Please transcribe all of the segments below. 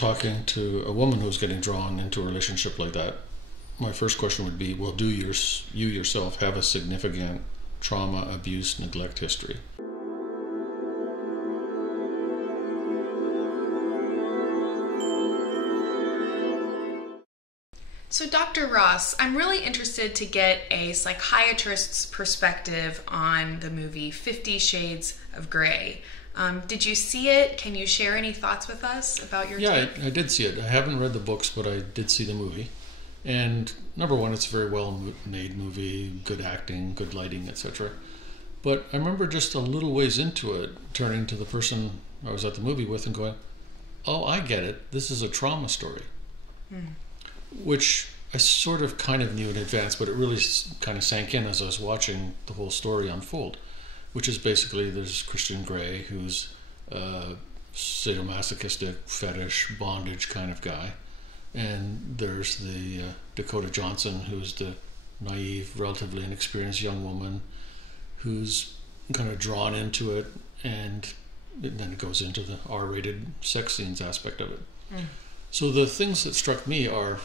talking to a woman who's getting drawn into a relationship like that, my first question would be, well, do you yourself have a significant trauma, abuse, neglect history? So Dr. Ross, I'm really interested to get a psychiatrist's perspective on the movie 50 Shades of Grey. Did you see it? Can you share any thoughts with us about your take? Yeah, I did see it. I haven't read the books, but I did see the movie. And number one, it's a very well-made movie, good acting, good lighting, etc. But I remember just a little ways into it, turning to the person I was at the movie with and going, oh, I get it. This is a trauma story. Which I sort of kind of knew in advance, but it really kind of sank in as I was watching the whole story unfold, which is basically there's Christian Grey, who's a sadomasochistic, fetish, bondage kind of guy, and there's the Dakota Johnson, who's the naive, relatively inexperienced young woman who's kind of drawn into it, and then it goes into the R-rated sex scenes aspect of it. So the things that struck me are,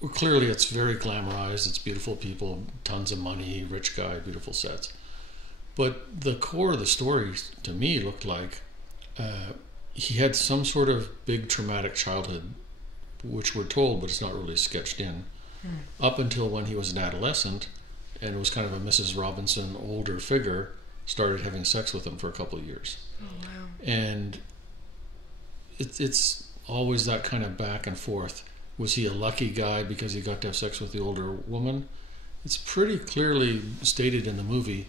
well, clearly it's very glamorized, it's beautiful people, tons of money, rich guy, beautiful sets. But the core of the story, to me, looked like he had some sort of big traumatic childhood, which we're told, but it's not really sketched in, up until when he was an adolescent, and it was kind of a Mrs. Robinson older figure, started having sex with him for a couple of years. Oh, wow. And it's always that kind of back and forth. Was he a lucky guy because he got to have sex with the older woman? It's pretty clearly stated in the movie,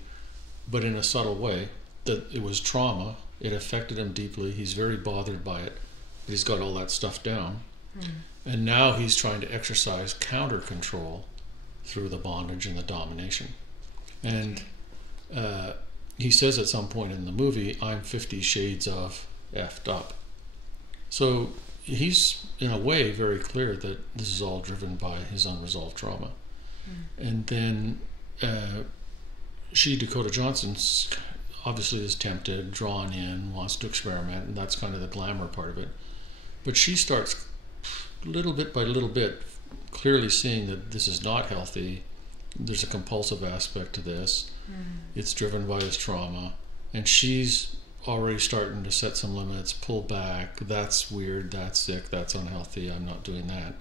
but in a subtle way, that it was trauma. It affected him deeply. He's very bothered by it. He's got all that stuff down. And now he's trying to exercise counter control through the bondage and the domination. And he says at some point in the movie, I'm 50 shades of effed up. So he's, in a way, very clear that this is all driven by his unresolved trauma. And then Dakota Johnson, obviously is tempted, drawn in, wants to experiment, and that's kind of the glamour part of it. But she starts, little bit by little bit, clearly seeing that this is not healthy. There's a compulsive aspect to this. It's driven by his trauma. And she's already starting to set some limits, pull back. That's weird, that's sick, that's unhealthy, I'm not doing that.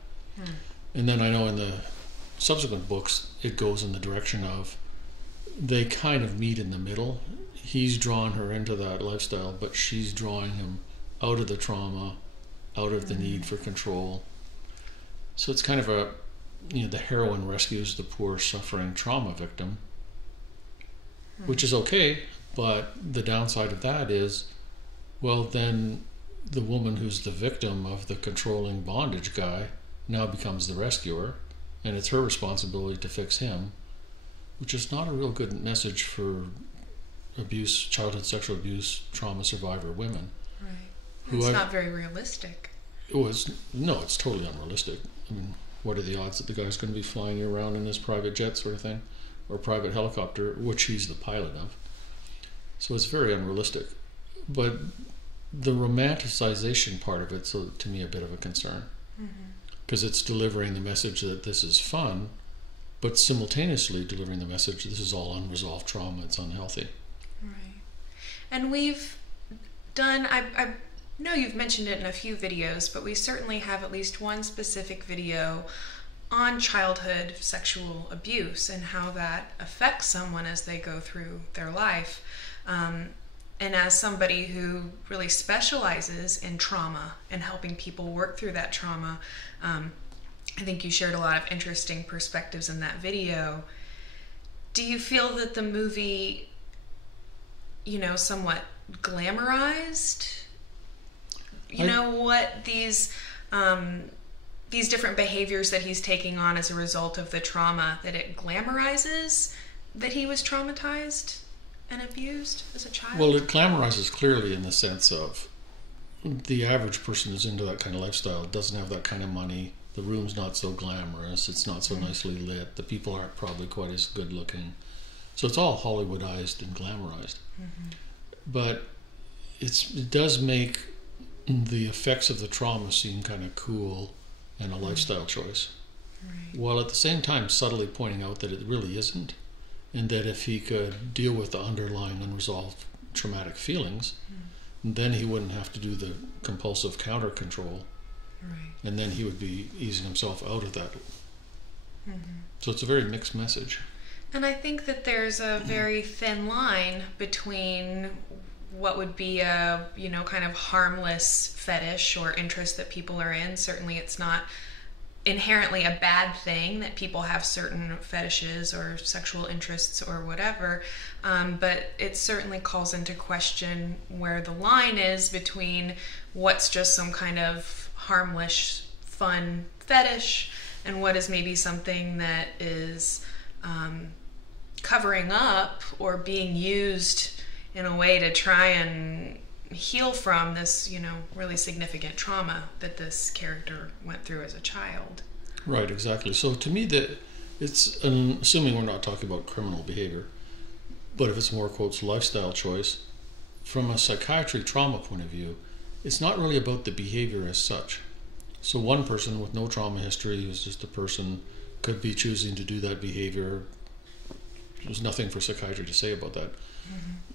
And then I know in the subsequent books it goes in the direction of they kind of meet in the middle. He's drawn her into that lifestyle, but she's drawing him out of the trauma, out of the need for control. So it's kind of a, the heroine rescues the poor suffering trauma victim, which is okay. But the downside of that is, well, then the woman who's the victim of the controlling bondage guy now becomes the rescuer, and it's her responsibility to fix him, which is not a real good message for abuse, childhood sexual abuse, trauma survivor women. Right. It's not very realistic. No, it's totally unrealistic. I mean, what are the odds that the guy's going to be flying you around in his private jet sort of thing, or private helicopter, which he's the pilot of? So it's very unrealistic. But the romanticization part of it's, to me, a bit of a concern. Because it's delivering the message that this is fun, but simultaneously delivering the message this is all unresolved trauma, it's unhealthy. Right. And we've done, I know you've mentioned it in a few videos, but we certainly have at least one specific video on childhood sexual abuse and how that affects someone as they go through their life. And as somebody who really specializes in trauma and helping people work through that trauma, I think you shared a lot of interesting perspectives in that video. Do you feel that the movie, somewhat glamorized, what these different behaviors that he's taking on as a result of the trauma, that it glamorizes that he was traumatized and abused as a child? Well, it glamorizes clearly in the sense of the average person who's into that kind of lifestyle doesn't have that kind of money. The room's not so glamorous. It's not so nicely lit. The people aren't probably quite as good looking. So it's all Hollywoodized and glamorized. But it does make the effects of the trauma seem kind of cool and a lifestyle choice, while at the same time subtly pointing out that it really isn't, and that if he could deal with the underlying unresolved traumatic feelings, then he wouldn't have to do the compulsive counter control, and then he would be easing himself out of that. So it's a very mixed message. And I think that there's a very thin line between what would be a, kind of harmless fetish or interest that people are in. Certainly it's not inherently a bad thing that people have certain fetishes or sexual interests or whatever, but it certainly calls into question where the line is between what's just some kind of harmless, fun fetish and what is maybe something that is covering up or being used in a way to try and heal from this, really significant trauma that this character went through as a child. Right, exactly. So to me, that it's, assuming we're not talking about criminal behavior, but if it's more, quotes, lifestyle choice, from a psychiatry trauma point of view, it's not really about the behavior as such. So one person with no trauma history, who's just a person, could be choosing to do that behavior. There's nothing for psychiatry to say about that.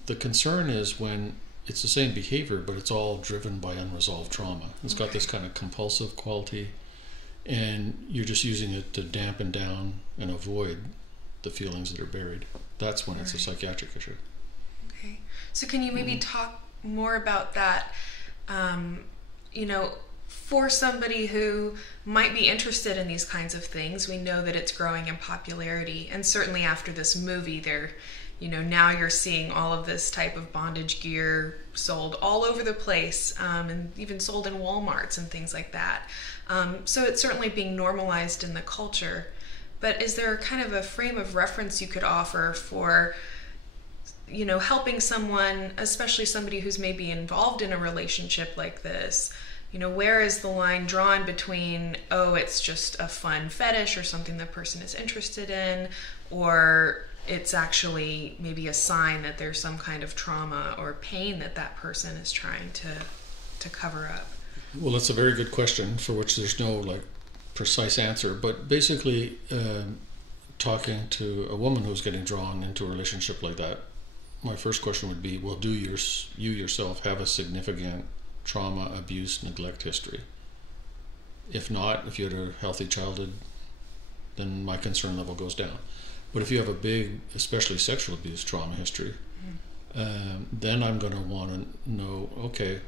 The concern is when it's the same behavior, but it's all driven by unresolved trauma. It's got this kind of compulsive quality, and you're just using it to dampen down and avoid the feelings that are buried. That's when it's a psychiatric issue. Okay. So can you maybe talk more about that, for somebody who might be interested in these kinds of things? We know that it's growing in popularity, and certainly after this movie, now you're seeing all of this type of bondage gear sold all over the place, and even sold in Walmarts and things like that. So it's certainly being normalized in the culture. But is there kind of a frame of reference you could offer for, helping someone, especially somebody who's maybe involved in a relationship like this? Where is the line drawn between, it's just a fun fetish or something the person is interested in, or it's actually maybe a sign that there's some kind of trauma or pain that person is trying to cover up? Well, that's a very good question for which there's no precise answer. But basically, talking to a woman who's getting drawn into a relationship like that, my first question would be, well, do you yourself have a significant trauma, abuse, neglect history? If not, if you had a healthy childhood, then my concern level goes down. But if you have a big, especially sexual abuse trauma history, then I'm going to want to know, okay,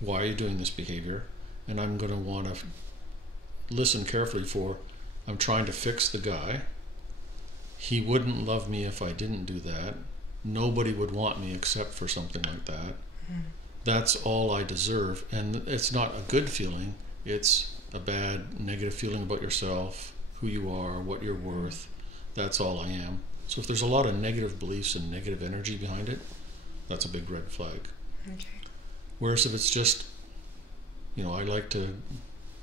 why are you doing this behavior? And I'm going to want to listen carefully for, I'm trying to fix the guy. He wouldn't love me if I didn't do that. Nobody would want me except for something like that. That's all I deserve. And it's not a good feeling. It's a bad, negative feeling about yourself, who you are, what you're worth. That's all I am. So if there's a lot of negative beliefs and negative energy behind it, that's a big red flag. Okay. Whereas if it's just, I like to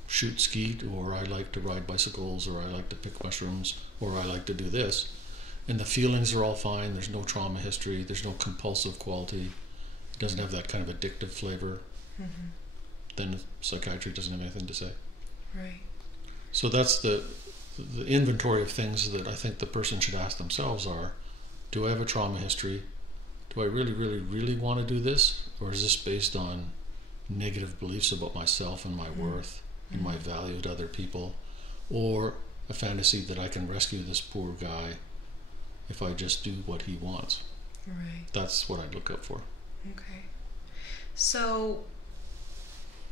shoot skeet, or I like to ride bicycles, or I like to pick mushrooms, or I like to do this, and the feelings are all fine, there's no trauma history, there's no compulsive quality, it doesn't have that kind of addictive flavor, then psychiatry doesn't have anything to say. Right. So that's the inventory of things that I think the person should ask themselves are, do I have a trauma history? Do I really, really, really want to do this? Or is this based on negative beliefs about myself and my worth and my value to other people? Or a fantasy that I can rescue this poor guy if I just do what he wants? Right. That's what I'd look out for. Okay. So,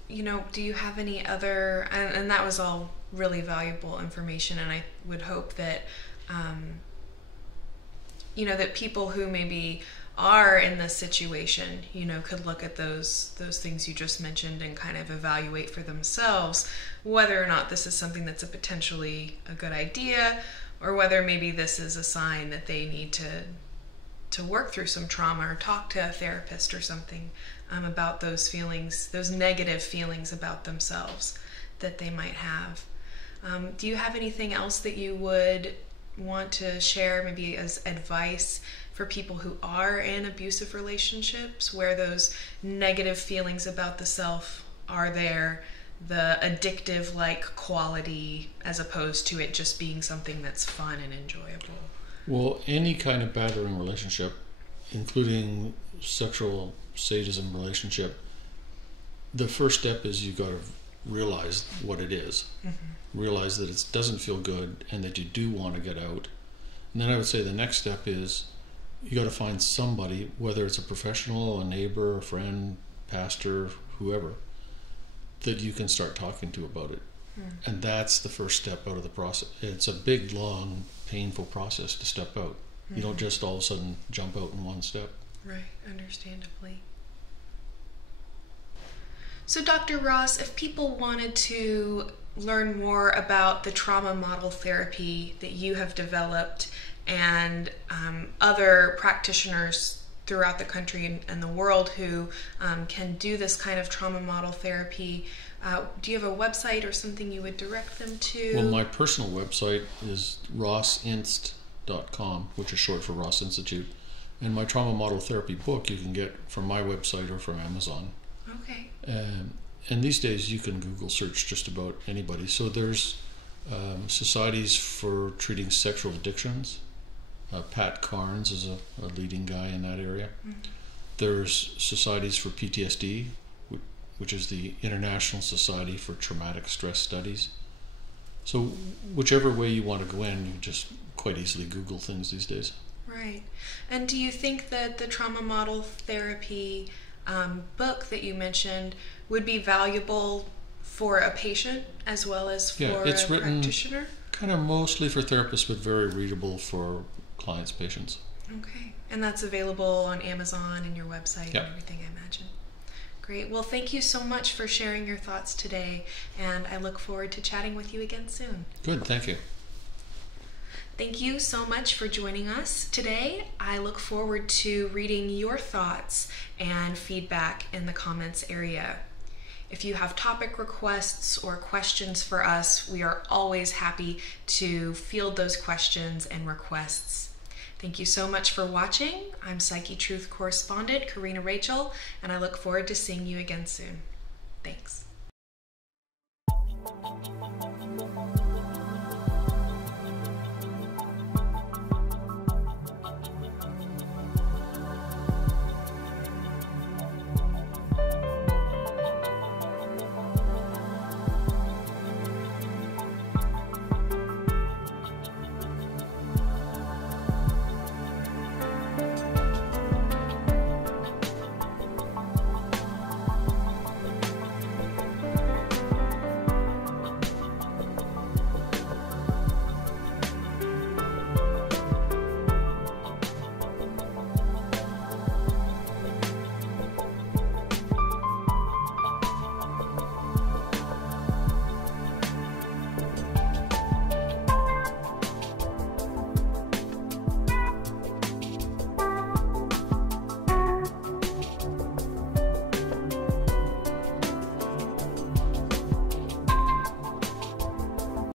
do you have any other, and that was all really valuable information, and I would hope that, that people who maybe are in this situation, could look at those things you just mentioned and kind of evaluate for themselves whether or not this is something that's a potentially a good idea, or whether maybe this is a sign that they need to work through some trauma or talk to a therapist or something about those feelings, those negative feelings about themselves that they might have. Do you have anything else that you would want to share, maybe as advice for people who are in abusive relationships, where those negative feelings about the self are there the addictive like quality as opposed to it just being something that's fun and enjoyable? Well, any kind of battering relationship, including sexual sadism relationship, the first step is you got to realize what it is. Realize that it doesn't feel good and that you do want to get out. And then I would say the next step is you got to find somebody, whether it's a professional, a neighbor, a friend, pastor, whoever, that you can start talking to about it. And that's the first step out of the process. It's a big, long, painful process to step out. You don't just all of a sudden jump out in one step. Right, understandably. So Dr. Ross, if people wanted to learn more about the trauma model therapy that you have developed and other practitioners throughout the country and the world who can do this kind of trauma model therapy, do you have a website or something you would direct them to? Well, my personal website is rossinst.com, which is short for Ross Institute. And my trauma model therapy book you can get from my website or from Amazon. Okay. And these days you can Google search just about anybody. So there's societies for treating sexual addictions. Pat Carnes is a leading guy in that area. There's societies for PTSD, which is the International Society for Traumatic Stress Studies. So whichever way you want to go in, you just quite easily Google things these days. Right. And do you think that the trauma model therapy book that you mentioned would be valuable for a patient as well as for a practitioner? Kind of mostly for therapists, but very readable for clients, patients. Okay. And that's available on Amazon and your website and everything, I imagine. Great. Well, thank you so much for sharing your thoughts today, and I look forward to chatting with you again soon. Good. Thank you. Thank you so much for joining us today. I look forward to reading your thoughts and feedback in the comments area. If you have topic requests or questions for us, we are always happy to field those questions and requests. Thank you so much for watching. I'm Psychetruth Correspondent Corrina Rachel, and I look forward to seeing you again soon. Thanks.